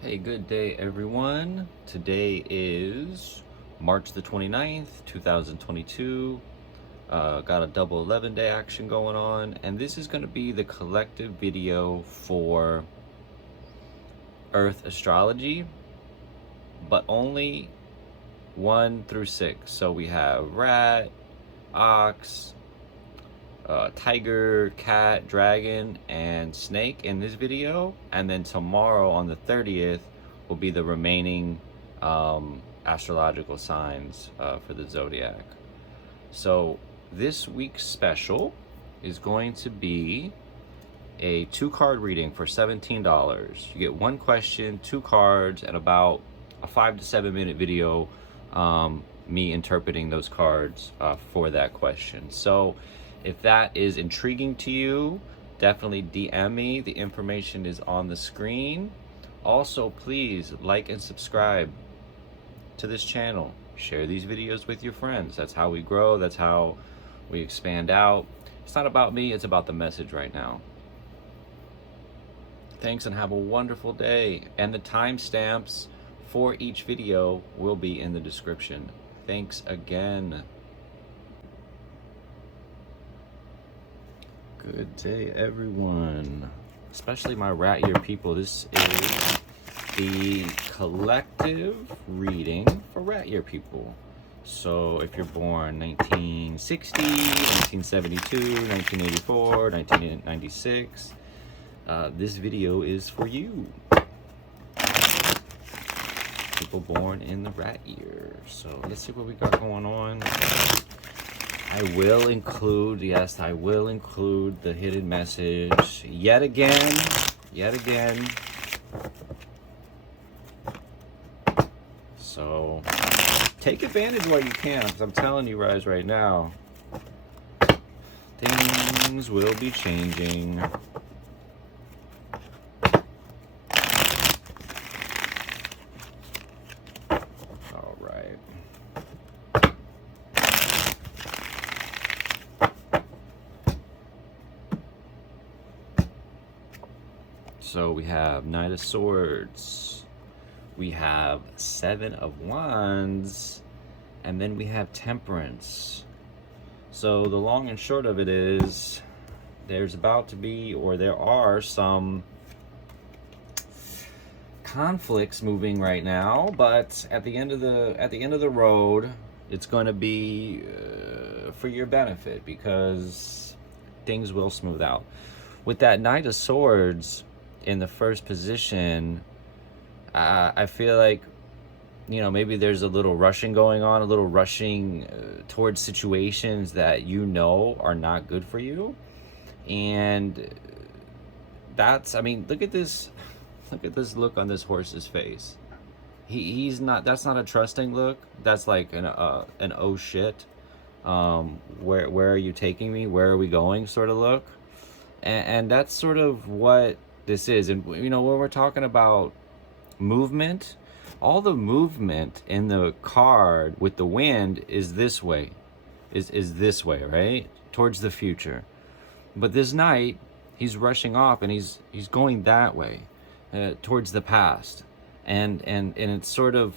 Hey, good day everyone. Today is March the 29th, 2022. Got a double 11 day action going on, and this is going to be the collective video for Earth astrology, but only 1 through 6. So we have rat, ox, tiger, cat, dragon, and snake in this video. And then tomorrow on the 30th will be the remaining astrological signs for the zodiac. So this week's special is going to be a 2-card reading for $17. You get 1 question, 2 cards, and about a 5 to 7 minute video, me interpreting those cards for that question. So if that is intriguing to you, definitely DM me. The information is on the screen. Also, please like and subscribe to this channel. Share these videos with your friends. That's how we grow. That's how we expand out. It's not about me, it's about the message right now. Thanks and have a wonderful day. And the timestamps for each video will be in the description. Thanks again. Good day, everyone. Especially my rat year people. This is the collective reading for rat year people. So if you're born 1960, 1972, 1984, 1996, this video is for you. People born in the rat year. So let's see what we got going on. I will include, yes, I will include the hidden message yet again. So take advantage while you can, because I'm telling you guys right now, things will be changing. All right. So we have Knight of Swords, we have 7 of Wands, and then we have Temperance. So the long and short of it is, there's about to be, or there are some conflicts moving right now, but at the end of the road, it's going to be for your benefit, because things will smooth out. With that Knight of Swords in the first position, I feel like, you know, maybe there's a little rushing going on, a little rushing towards situations that you know are not good for you. And that's, I mean, look at this look on this horse's face. He's not, that's not a trusting look. That's like an oh shit, where are you taking me? Where are we going sort of look. And that's sort of what this is. And, you know, when we're talking about movement, all the movement in the card with the wind is this way, is this way, right? Towards the future. But this knight, he's rushing off and he's going that way, towards the past. And it's sort of,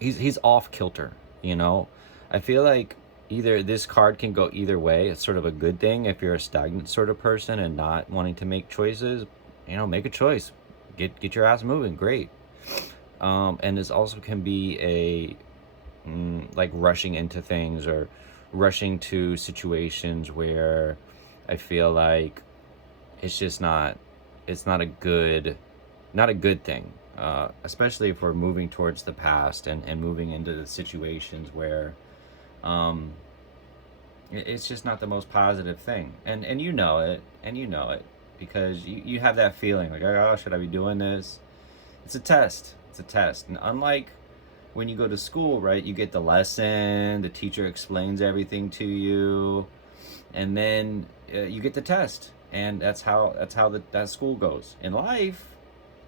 he's off kilter, you know? I feel like either this card can go either way. It's sort of a good thing if you're a stagnant sort of person and not wanting to make choices. You know, make a choice. Get your ass moving. Great. And this also can be a like rushing into things, or rushing to situations where I feel like it's just not, it's not a good thing. Especially if we're moving towards the past and moving into the situations where it's just not the most positive thing. And you know it, because you have that feeling like, oh, should I be doing this? It's a test. And unlike when you go to school, right, you get the lesson, the teacher explains everything to you, and then you get the test. And that's how that school goes. In life,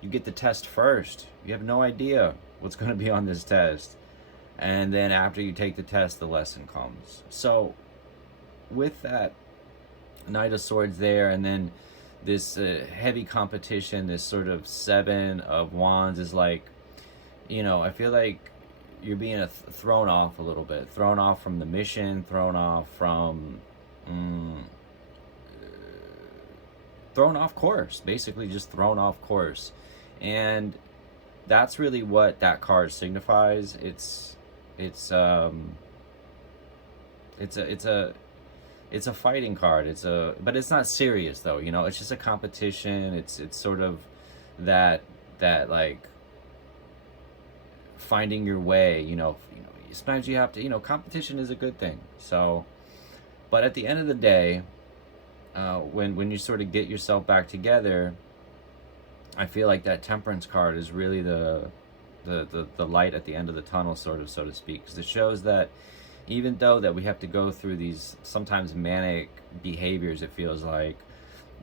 you get the test first. You have no idea what's going to be on this test. And then after you take the test, the lesson comes. So with that Knight of Swords there, and then heavy competition, this sort of Seven of Wands is like, I feel like you're being thrown off a little bit, thrown off from the mission, thrown off from, thrown off course, basically just thrown off course. And that's really what that card signifies. It's a fighting card. But it's not serious though, it's just a competition. It's sort of that like finding your way, sometimes you have to, competition is a good thing. So, but at the end of the day, when you sort of get yourself back together, I feel like that Temperance card is really the light at the end of the tunnel, sort of, so to speak, because it shows that even though that we have to go through these sometimes manic behaviors, it feels like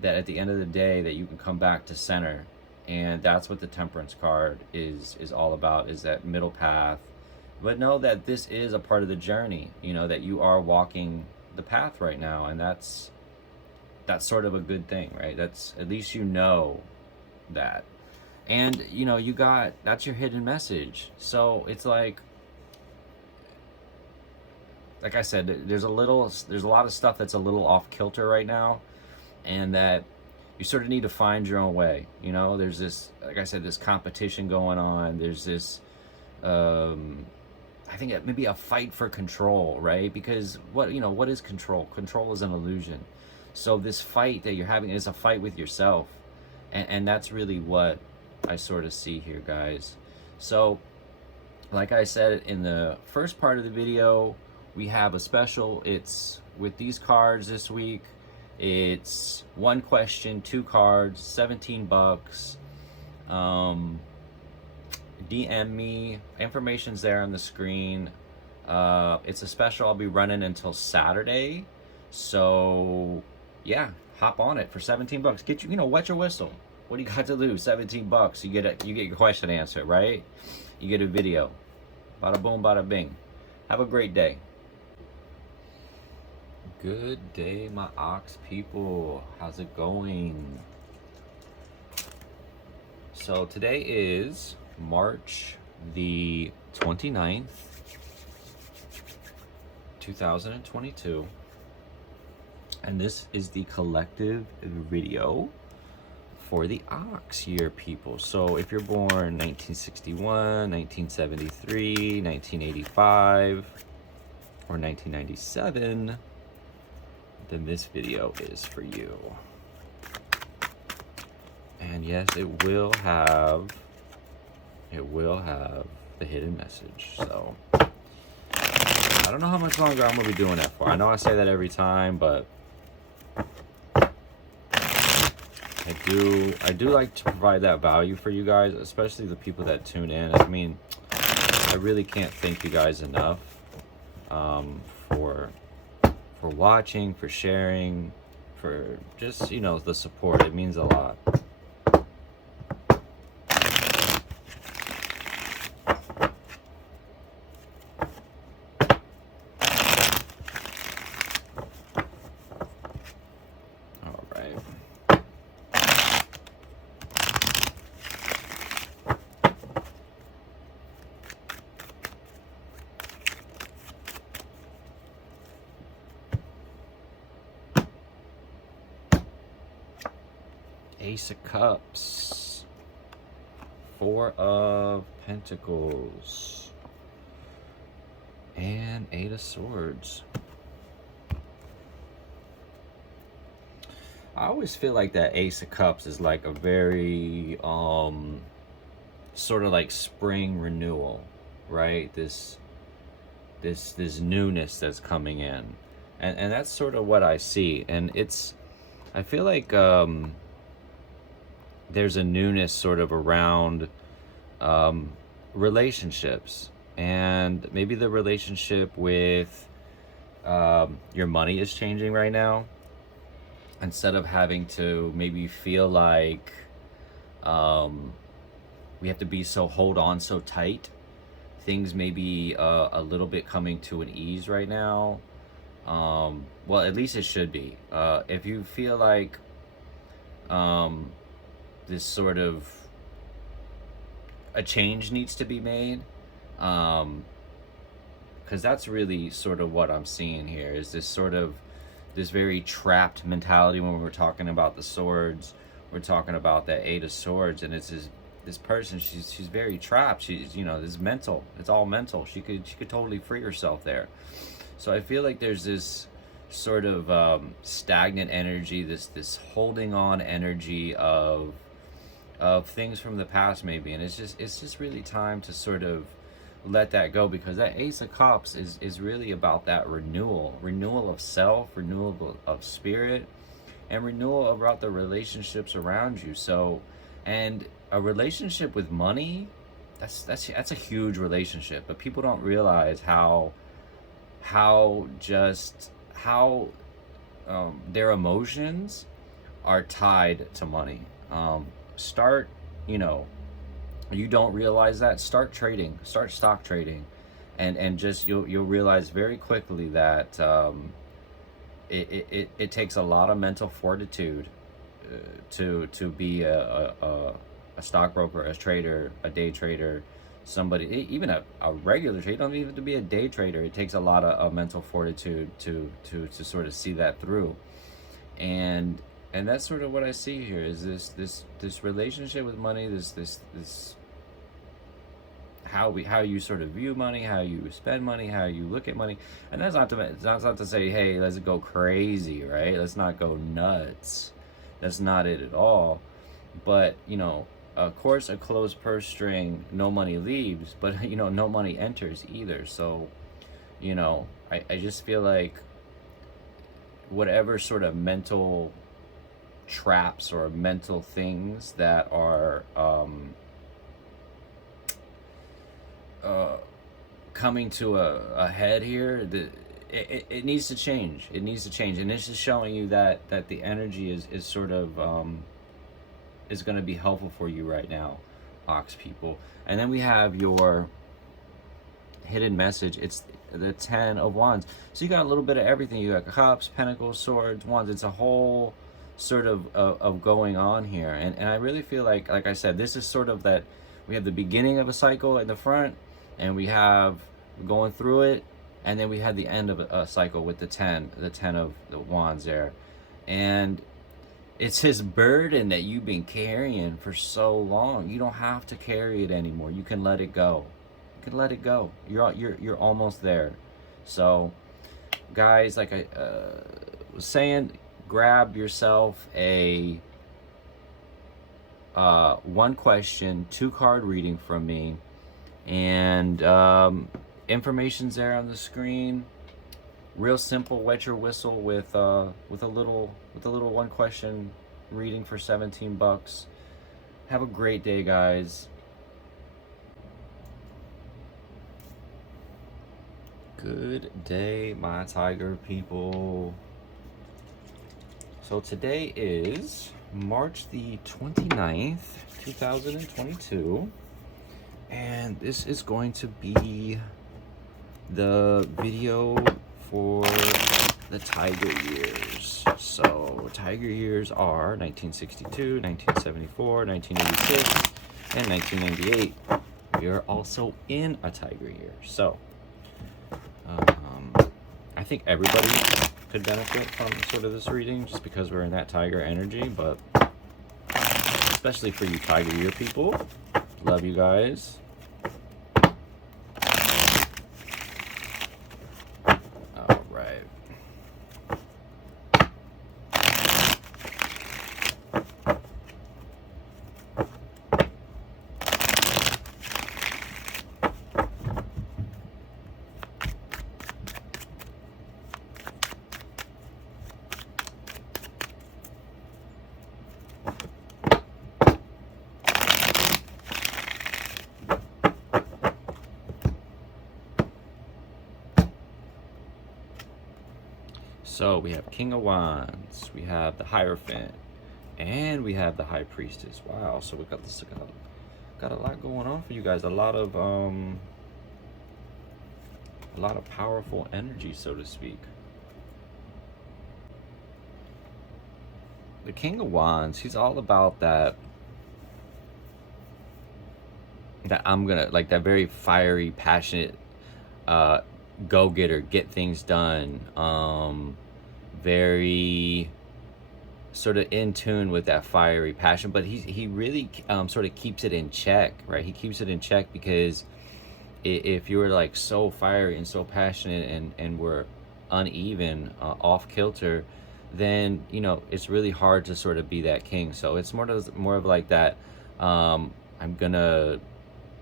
that at the end of the day that you can come back to center. And that's what the Temperance card is all about, is that middle path. But know that this is a part of the journey, that you are walking the path right now, and that's sort of a good thing, right? That's, at least that. And that's your hidden message. So it's like I said, there's a lot of stuff that's a little off kilter right now, and that you sort of need to find your own way. There's this, like I said, this competition going on. There's this, I think it maybe a fight for control, right? Because what is control? Control is an illusion. So this fight that you're having is a fight with yourself. And that's really what I sort of see here, guys. So, like I said in the first part of the video, we have a special. It's with these cards this week. It's 1 question, 2 cards, $17. DM me. Information's there on the screen. It's a special I'll be running until Saturday. So, yeah, hop on it for $17. Get wet your whistle. What do you got to lose? $17. You get your question answered, right? You get a video. Bada boom, bada bing. Have a great day. Good day, my ox people. How's it going? So today is March the 29th, 2022. And this is the collective video for the ox year people. So if you're born 1961, 1973, 1985, or 1997, then this video is for you. And yes, it will have the hidden message. So I don't know how much longer I'm gonna be doing that for. I know I say that every time, but I do like to provide that value for you guys, especially the people that tune in. I mean, I really can't thank you guys enough for watching, for sharing, for just, the support. It means a lot. All right. Ace of Cups, 4 of Pentacles, and 8 of Swords. I always feel like that Ace of Cups is like a very sort of like spring renewal, right? This newness that's coming in, and that's sort of what I see. And I feel like there's a newness sort of around relationships, and maybe the relationship with your money is changing right now. Instead of having to maybe feel like we have to be hold on so tight, things may be a little bit coming to an ease right now. Well, at least it should be. If you feel like this sort of a change needs to be made, because that's really sort of what I'm seeing here, is this sort of this very trapped mentality. When we're talking about the swords, we're talking about that Eight of Swords, and it's this person, she's very trapped. She's, you know, this mental, it's all mental. She could totally free herself there. So I feel like there's this sort of stagnant energy, this holding on energy of things from the past maybe, and it's just really time to sort of let that go, because that Ace of Cups is really about that renewal of self, renewal of spirit, and renewal about the relationships around you. So, and a relationship with money, that's a huge relationship, but people don't realize how their emotions are tied to money. Start, you know, you don't realize that, start stock trading, and just you'll realize very quickly that it takes a lot of mental fortitude to be a stockbroker, a trader, a day trader, somebody, even a regular trader. You don't even have to be a day trader. It takes a lot of mental fortitude to sort of see that through. And that's sort of what I see here, is this relationship with money, this how you sort of view money, how you spend money, how you look at money. And that's not to say, hey, let's go crazy, right? Let's not go nuts. That's not it at all. But, you know, of course, a closed purse string, no money leaves, but, you know, no money enters either. So, you know, I just feel like whatever sort of mental traps or mental things that are coming to a head here, it needs to change. It needs to change, and this is showing you that the energy is sort of is going to be helpful for you right now, Ox people. And then we have your hidden message. It's the 10 of Wands. So you got a little bit of everything. You got Cups, Pentacles, Swords, Wands. It's a whole sort of going on here. And I really feel like I said, this is sort of that we have the beginning of a cycle in the front, and we have going through it, and then we had the end of a cycle with the 10 of the Wands there. And it's his burden that you've been carrying for so long. You don't have to carry it anymore. You can let it go. You can let it go. You're almost there. So, guys, like I was saying, grab yourself a 1 question, 2 card reading from me, and information's there on the screen. Real simple, wet your whistle with a little 1 question reading for $17. Have a great day, guys. Good day, my tiger people. So today is March the 29th, 2022, and this is going to be the video for the tiger years. So tiger years are 1962, 1974, 1986, and 1998. We are also in a tiger year. So I think everybody could benefit from sort of this reading, just because we're in that tiger energy, but especially for you tiger year people. Love you guys. All right. So we have King of Wands, we have the Hierophant, and we have the High Priestess. Wow, so we got this, got a lot going on for you guys. A lot of powerful energy, so to speak. the King of Wands, he's all about that I'm gonna, like, that very fiery, passionate, uh go-getter, get things done, very sort of in tune with that fiery passion, but he really sort of keeps it in check, right? He keeps it in check because if you're like so fiery and so passionate and we're uneven, off kilter, then it's really hard to sort of be that king. So it's more of like that. I'm gonna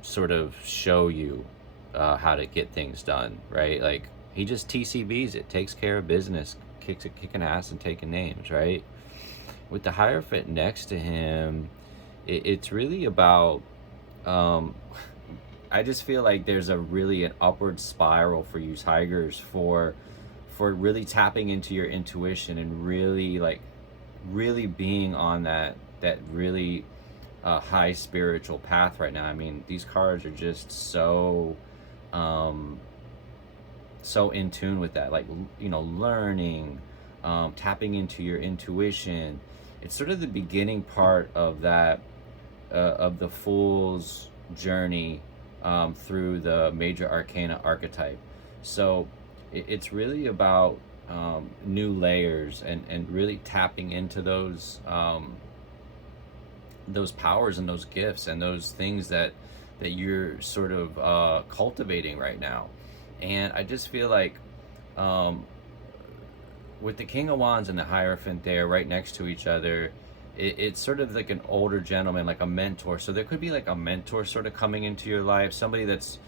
sort of show you how to get things done, right? Like, he just TCBs it, takes care of business, kicking ass and taking names, right? With the Hierophant next to him, it's really about, I just feel like there's an upward spiral for you tigers for really tapping into your intuition and really being on that really high spiritual path right now. I mean, these cards are just so in tune with that, like, learning, tapping into your intuition. It's sort of the beginning part of that, of the Fool's journey, through the major arcana archetype. So it's really about new layers and really tapping into those powers and those gifts and those things that you're sort of cultivating right now. And I just feel like, with the King of Wands and the Hierophant there right next to each other, it's sort of like an older gentleman, like a mentor. So there could be like a mentor sort of coming into your life, somebody that's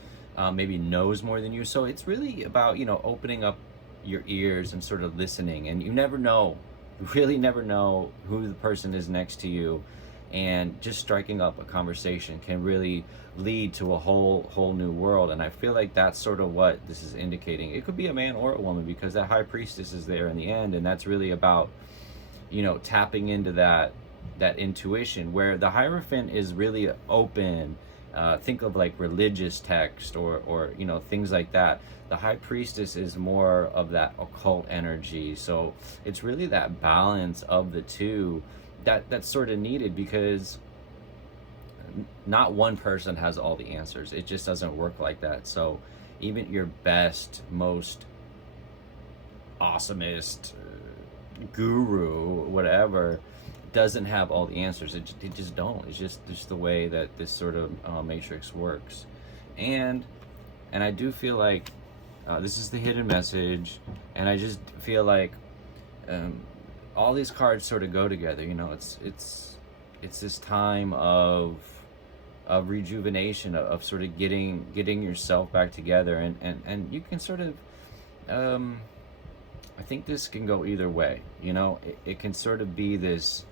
maybe knows more than you. So it's really about, opening up your ears and sort of listening. And you never know, you really never know who the person is next to you. And just striking up a conversation can really lead to a whole new world. And I feel like that's sort of what this is indicating. It could be a man or a woman, because that High Priestess is there in the end, and that's really about, tapping into that intuition, where the Hierophant is really open. Think of like religious text or things like that. The High Priestess is more of that occult energy. So it's really that balance of the two that's sort of needed, because not one person has all the answers. It just doesn't work like that. So even your best, most awesomest guru, whatever, doesn't have all the answers. It just don't. It's just the way that this sort of matrix works. And I do feel like this is the hidden message, and I just feel like all these cards sort of go together. It's this time of rejuvenation, of sort of getting yourself back together, and you can sort of, I think this can go either way. It can sort of be this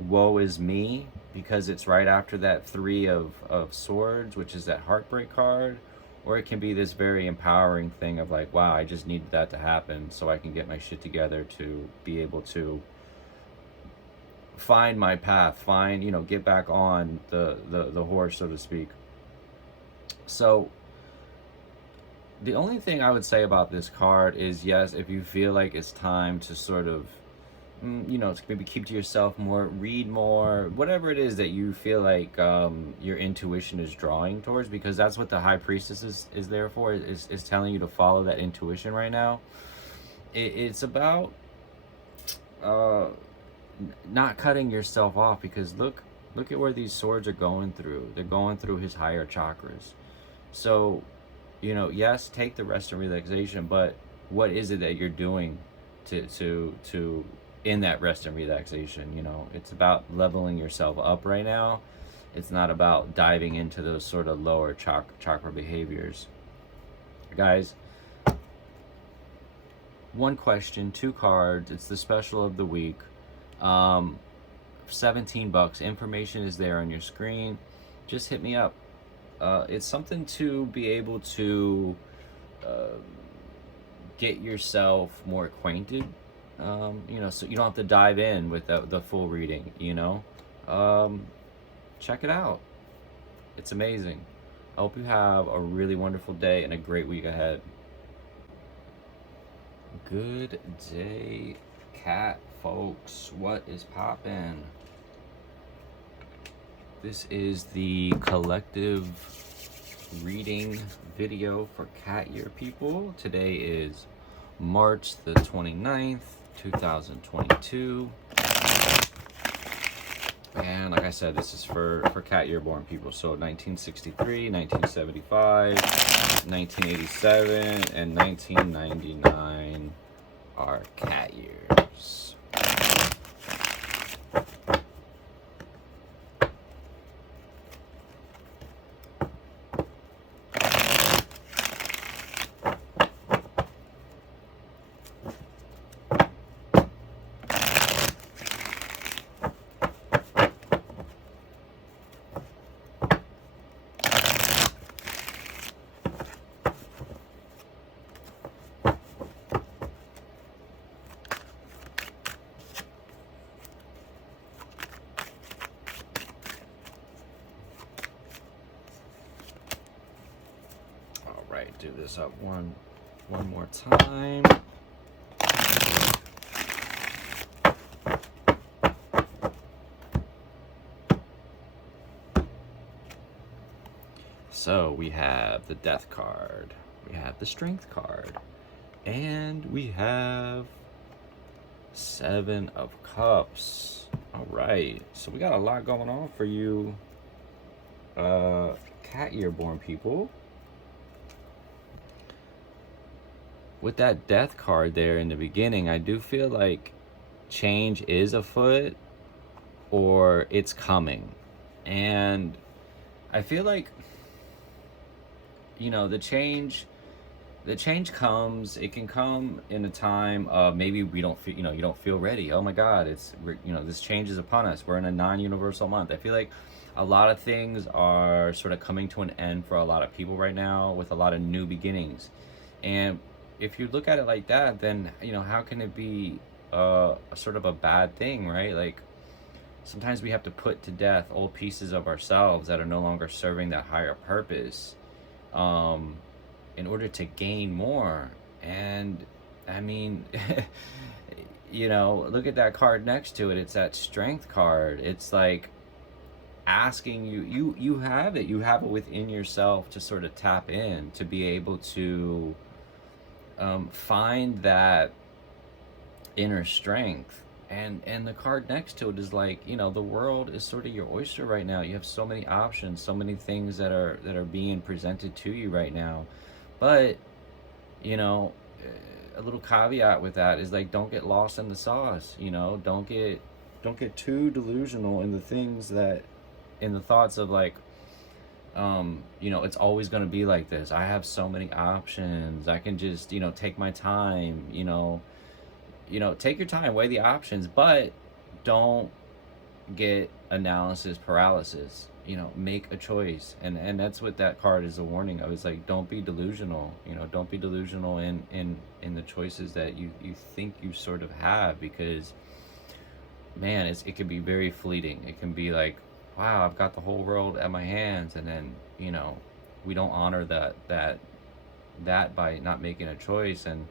woe is me, because it's right after that Three of Swords, which is that heartbreak card, or it can be this very empowering thing of like, wow, I just needed that to happen so I can get my shit together to be able to find my path, get back on the horse, so to speak. So the only thing I would say about this card is, yes, if you feel like it's time to sort of, maybe keep to yourself more, read more, whatever it is that you feel like your intuition is drawing towards, because that's what the High Priestess is there for, is telling you to follow that intuition right now. It's about not cutting yourself off, because look at where these swords are going through. They're going through his higher chakras. So, yes, take the rest and relaxation, but what is it that you're doing to in that rest and relaxation? It's about leveling yourself up right now. It's not about diving into those sort of lower chakra behaviors. Guys, one question, 2 cards. It's the special of the week. $17. Information is there on your screen. Just hit me up. It's something to be able to get yourself more acquainted, so you don't have to dive in with the full reading. Check it out. It's amazing. I hope you have a really wonderful day and a great week ahead. Good day, cat. folks? What is poppin'? This is the collective reading video for cat year people. Today is March the 29th, 2022. And like I said, this is for cat year born people. So 1963, 1975, 1987, and 1999 are cat years. Do this up one more time. So we have the Death card, we have the Strength card, and we have Seven of Cups. All right, so we got a lot going on for you cat year born people. With that Death card there in the beginning, I do feel like change is afoot or it's coming. And I feel like, you know, the change comes. It can come in a time of maybe we don't feel, you don't feel ready. Oh my God, this change is upon us. We're in a non-universal month. I feel like a lot of things are sort of coming to an end for a lot of people right now with a lot of new beginnings. And if you look at it like that, then, how can it be a sort of a bad thing, right? Like, sometimes we have to put to death old pieces of ourselves that are no longer serving that higher purpose in order to gain more. And, I mean, look at that card next to it. It's that Strength card. It's like asking you have it within yourself to sort of tap in, to be able to find that inner strength. And the card next to it is like, the world is sort of your oyster right now. You have so many options, so many things that are being presented to you right now. But a little caveat with that is like, don't get lost in the sauce. Don't get too delusional in the things that, in the thoughts of like, it's always going to be like this. I have so many options. I can just, take my time, take your time, weigh the options, but don't get analysis paralysis. Make a choice. And that's what that card is a warning of. It's like, don't be delusional. Don't be delusional in the choices that you think you sort of have, because man, it can be very fleeting. It can be like, wow, I've got the whole world at my hands, and then we don't honor that by not making a choice, and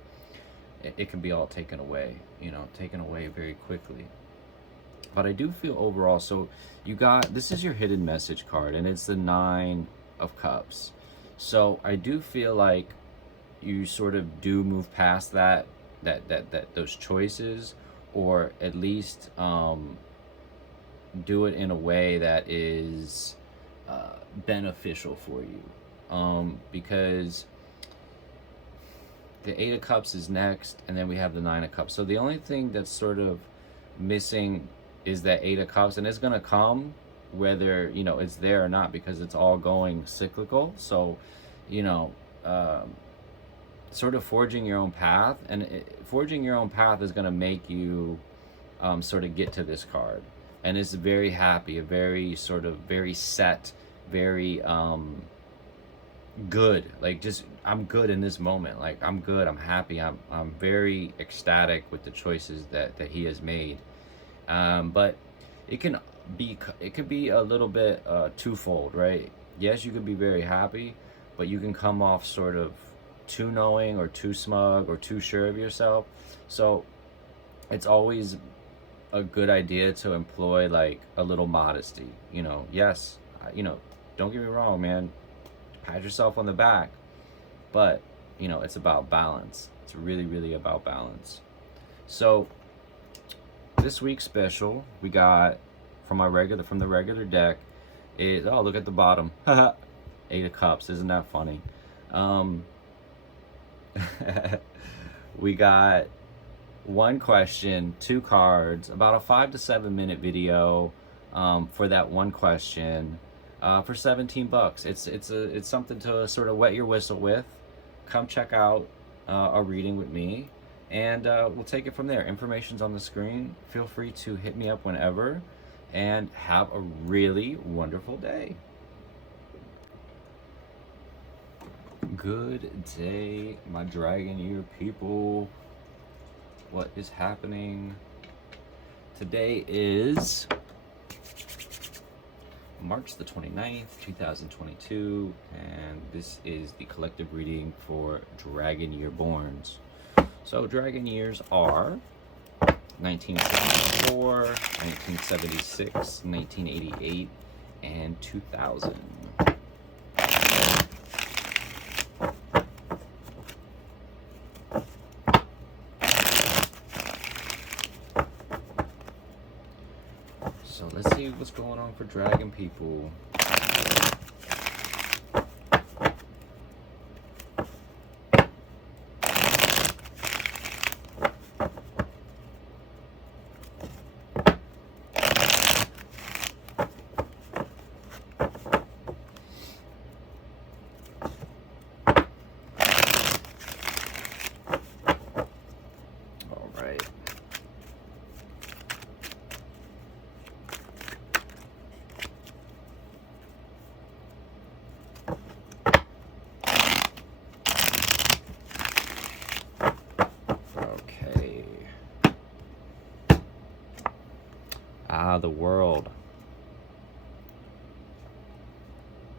it can be all taken away very quickly. But I do feel overall, so this is your hidden message card, and it's the Nine of Cups. So I do feel like you sort of do move past that those choices, or at least do it in a way that is beneficial for you, because the Eight of Cups is next, and then we have the Nine of Cups. So the only thing that's sort of missing is that Eight of Cups, and it's going to come whether it's there or not, because it's all going cyclical. So sort of forging your own path, and forging your own path is going to make you sort of get to this card. And it's very happy, a very sort of very set, very good. Like, just, I'm good in this moment. Like, I'm good, I'm happy, I'm very ecstatic with the choices that he has made. But it can be a little bit twofold, right? Yes, you could be very happy, but you can come off sort of too knowing or too smug or too sure of yourself. So it's always a good idea to employ like a little modesty. Yes, don't get me wrong, man. Pat yourself on the back, but it's about balance. It's really, really about balance. So this week's special we got from the regular deck is, oh, look at the bottom. Eight of Cups. Isn't that funny? We got one question, two cards, about a 5 to 7 minute video for that one question for $17. It's something to sort of wet your whistle with. Come check out a reading with me, and we'll take it from there. Information's on the screen. Feel free to hit me up whenever, and have a really wonderful day. Good day, my dragon year people. What is happening? Today is March the 29th, 2022, and this is the collective reading for Dragon Year borns. So Dragon years are 1964, 1976, 1988, and 2000. So let's see what's going on for Dragon people. All right. The World.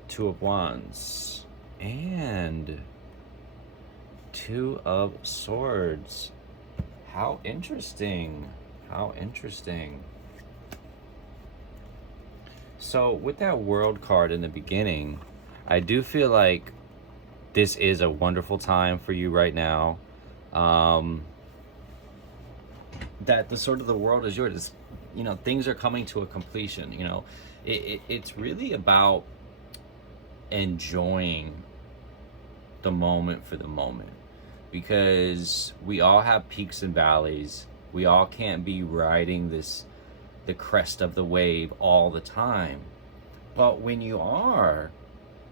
Two of Wands and Two of Swords. How interesting. How interesting. So with that World card in the beginning, I do feel like this is a wonderful time for you right now. That the sort of the world is yours. It's, things are coming to a completion. It's really about enjoying the moment for the moment, because we all have peaks and valleys. We all can't be riding the crest of the wave all the time, but when you are,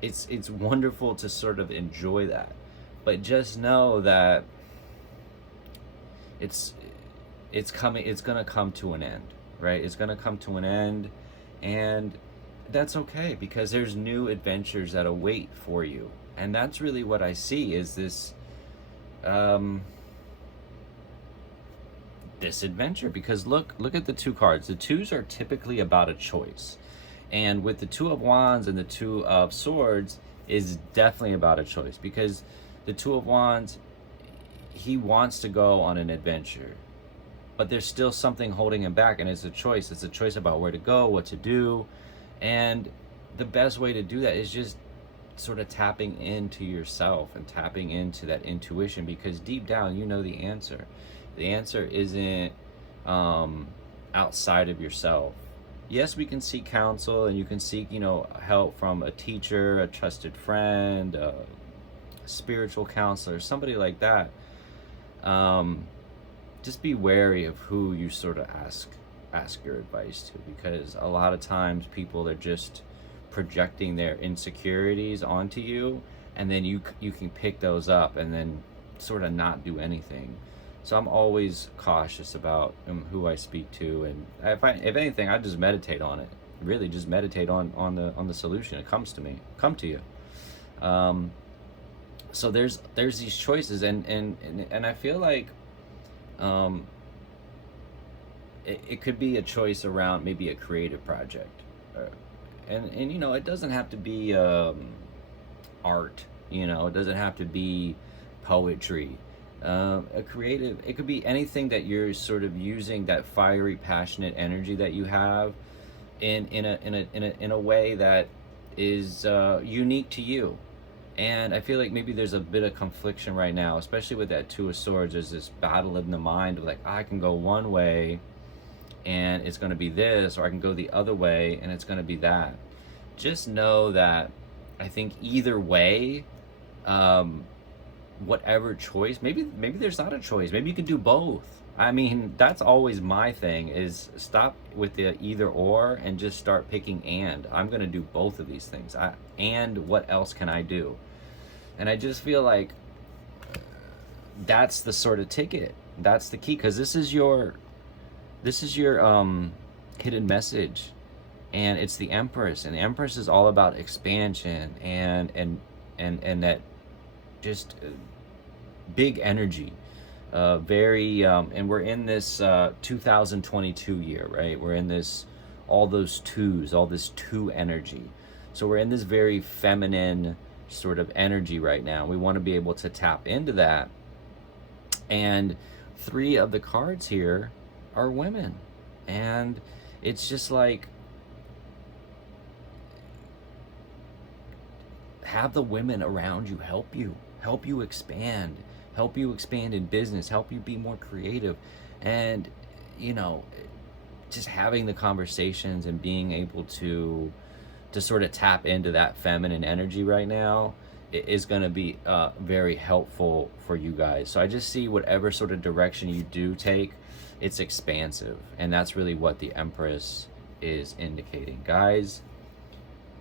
it's wonderful to sort of enjoy that. But just know that it's gonna come to an end, right? It's gonna come to an end, and that's okay, because there's new adventures that await for you. And that's really what I see, is this this adventure. Because look at the two cards. The twos are typically about a choice, and with the Two of Wands and the Two of Swords is definitely about a choice, because the Two of Wands, he wants to go on an adventure, but there's still something holding him back, and it's a choice. It's a choice about where to go, what to do. And the best way to do that is just sort of tapping into yourself and tapping into that intuition, because deep down, you know the answer. The answer isn't outside of yourself. Yes, we can seek counsel, and you can seek, help from a teacher, a trusted friend, a spiritual counselor, somebody like that. Just be wary of who you sort of ask your advice to, because a lot of times people are just projecting their insecurities onto you, and then you can pick those up and then sort of not do anything. So I'm always cautious about who I speak to, and if anything, I just meditate on it. Really, just meditate on the solution. It come to you. So there's these choices, and I feel like it could be a choice around maybe a creative project, and it doesn't have to be art. It doesn't have to be poetry. A creative, it could be anything that you're sort of using that fiery, passionate energy that you have in a way that is unique to you. And I feel like maybe there's a bit of confliction right now, especially with that Two of Swords. There's this battle in the mind of like, I can go one way and it's going to be this, or I can go the other way and it's going to be that. Just know that I think either way, whatever choice, maybe there's not a choice. Maybe you can do both. I mean, that's always my thing, is stop with the either or and just start picking and. I'm going to do both of these things. And what else can I do? And I just feel like that's the sort of ticket. That's the key, because this is your hidden message, and it's the Empress, and the Empress is all about expansion and that just big energy, very and we're in this 2022 year, right? We're in this, all those twos, all this two energy. So we're in this very feminine sort of energy right now. We want to be able to tap into that. And 3 of the cards here are women. And it's just like, have the women around you help you expand, help you expand in business, help you be more creative. And, you know, just having the conversations and being able to sort of tap into that feminine energy right now is going to be very helpful for you guys. So I just see whatever sort of direction you do take, it's expansive. And that's really what the Empress is indicating. Guys,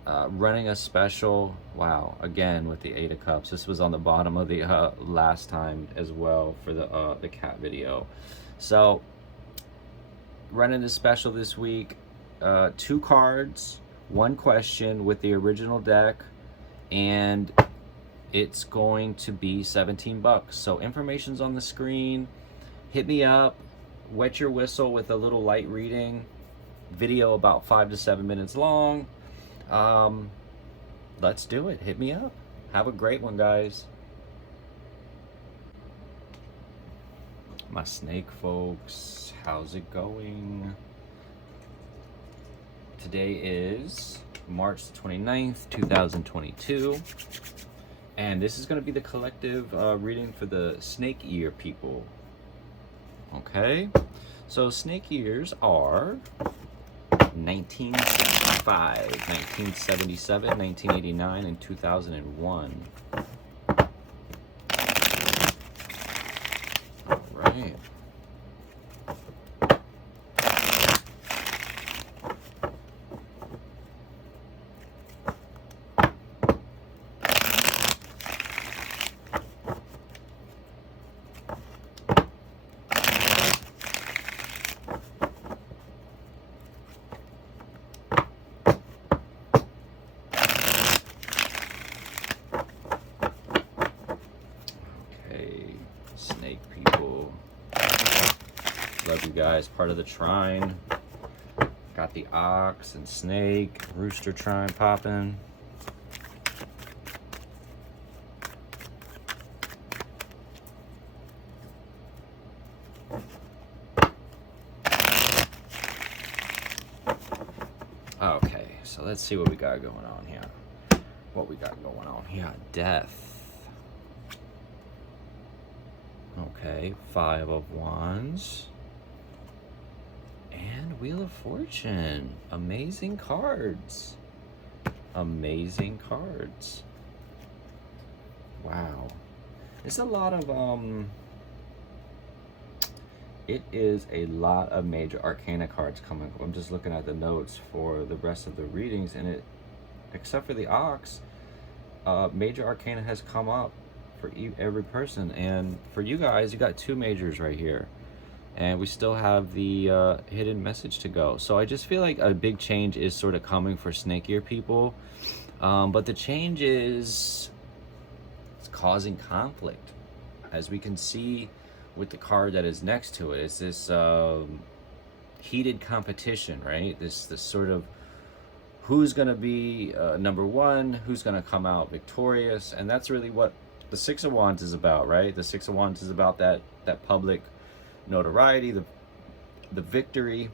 running a special, wow, again with the 8 of Cups. This was on the bottom of the last time as well for the cat video. So running the special this week, 2 cards, 1 question with the original deck, and it's going to be $17. So information's on the screen. Hit me up, wet your whistle with a little light reading video, about 5 to 7 minutes long. Let's do it. Hit me up. Have a great one, guys. My snake folks, how's it going? Today is March 29th, 2022. And this is going to be the collective reading for the snake ear people. Okay? So snake ears are 1975, 1977, 1989, and 2001. All right. Snake people, love you guys. Part of the trine, got the ox and snake, rooster trine popping. Okay, so let's see what we got going on here. Death. Okay, 5 of Wands. And Wheel of Fortune. Amazing cards. Amazing cards. Wow. It's a lot of, it is a lot of major arcana cards coming up. I'm just looking at the notes for the rest of the readings, and it, except for the ox, major arcana has come up for every person. And for you guys, you got 2 majors right here, and we still have the hidden message to go. So I just feel like a big change is sort of coming for snake ear people, but the change is, it's causing conflict, as we can see with the card that is next to it. It's this heated competition, right? This sort of, who's going to be number 1, who's going to come out victorious. And that's really what the Six of Wands is about, right? The Six of Wands is about that public notoriety, the victory.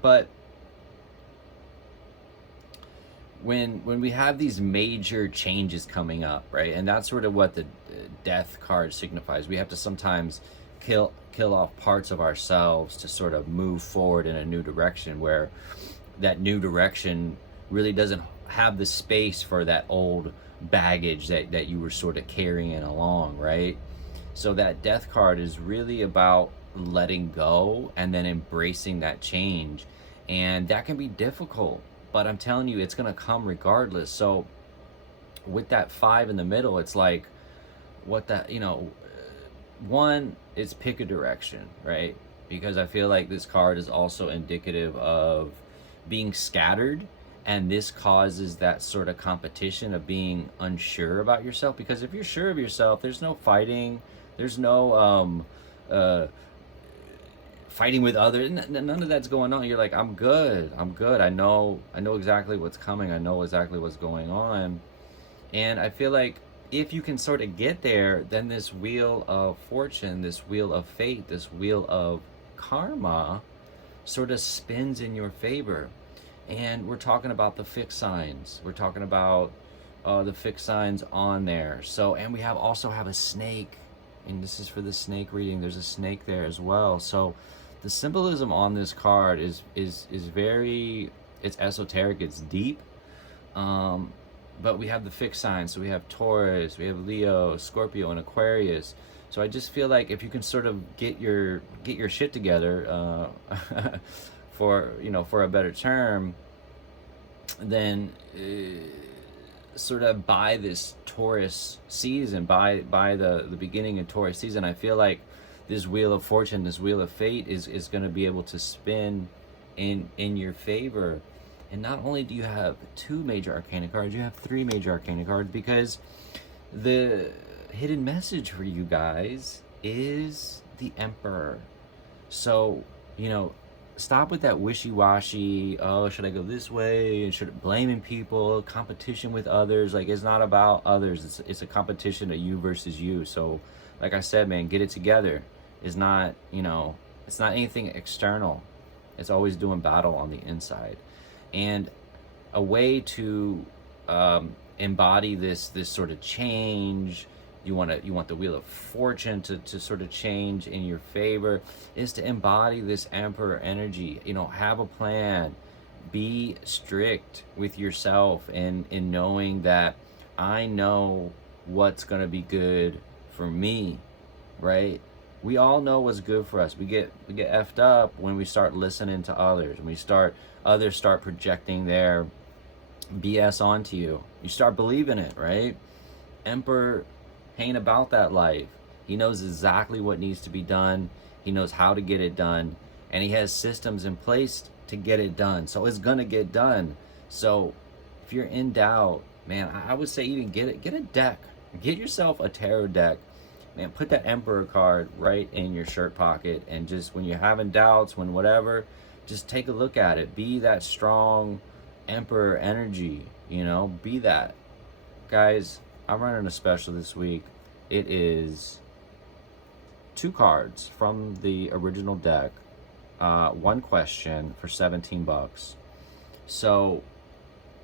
But when we have these major changes coming up, right? And that's sort of what the death card signifies. We have to sometimes kill off parts of ourselves to sort of move forward in a new direction, where that new direction really doesn't have the space for that old baggage that you were sort of carrying along, right? So that death card is really about letting go and then embracing that change. And that can be difficult, but I'm telling you, it's going to come regardless. So with that 5 in the middle, it's like, what that, one, it's pick a direction, right? Because I feel like this card is also indicative of being scattered, and this causes that sort of competition of being unsure about yourself. Because if you're sure of yourself, there's no fighting, there's no fighting with others, none of that's going on. You're like, I'm good, I know exactly what's coming, I know exactly what's going on. And I feel like if you can sort of get there, then this wheel of fortune, this wheel of fate, this wheel of karma sort of spins in your favor. And we're talking about the fixed signs. We're talking about the fixed signs on there. So, and we also have a snake, and this is for the snake reading. There's a snake there as well. So the symbolism on this card is very, it's esoteric, it's deep. But we have the fixed signs. So we have Taurus, we have Leo, Scorpio, and Aquarius. So I just feel like if you can sort of get your shit together, for a better term, then sort of by this Taurus season, by the beginning of Taurus season, I feel like this wheel of fortune, this wheel of fate is going to be able to spin in your favor. And not only do you have 2 major arcana cards, you have 3 major arcana cards, because the hidden message for you guys is the Emperor. So, stop with that wishy-washy, oh, should I go this way, and should blaming people, competition with others. Like, it's not about others, it's a competition of you versus you. So like I said, man, get it together. It's not, it's not anything external. It's always doing battle on the inside. And a way to embody this sort of change, you want the wheel of fortune to sort of change in your favor, is to embody this Emperor energy. Have a plan, be strict with yourself, and in knowing that I know what's going to be good for me, right? We all know what's good for us. We get effed up when we start listening to others, when others start projecting their BS onto you. You start believing it, right? Emperor ain't about that life. He knows exactly what needs to be done. He knows how to get it done, and he has systems in place to get it done. So it's gonna get done. So if you're in doubt, man, I would say even get a deck. Get yourself a tarot deck. Man, put that Emperor card right in your shirt pocket, and just when you're having doubts, when whatever, just take a look at it. Be that strong Emperor energy, be that. Guys, I'm running a special this week. It is 2 cards from the original deck, 1 question for $17. So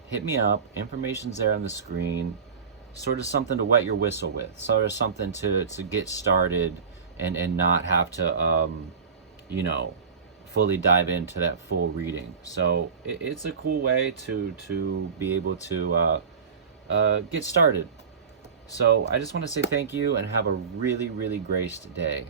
hit me up. Information's there on the screen. Sort of something to wet your whistle with. Sort of something to get started and not have to, fully dive into that full reading. So it's a cool way to be able to get started. So I just want to say thank you and have a really, really graced day.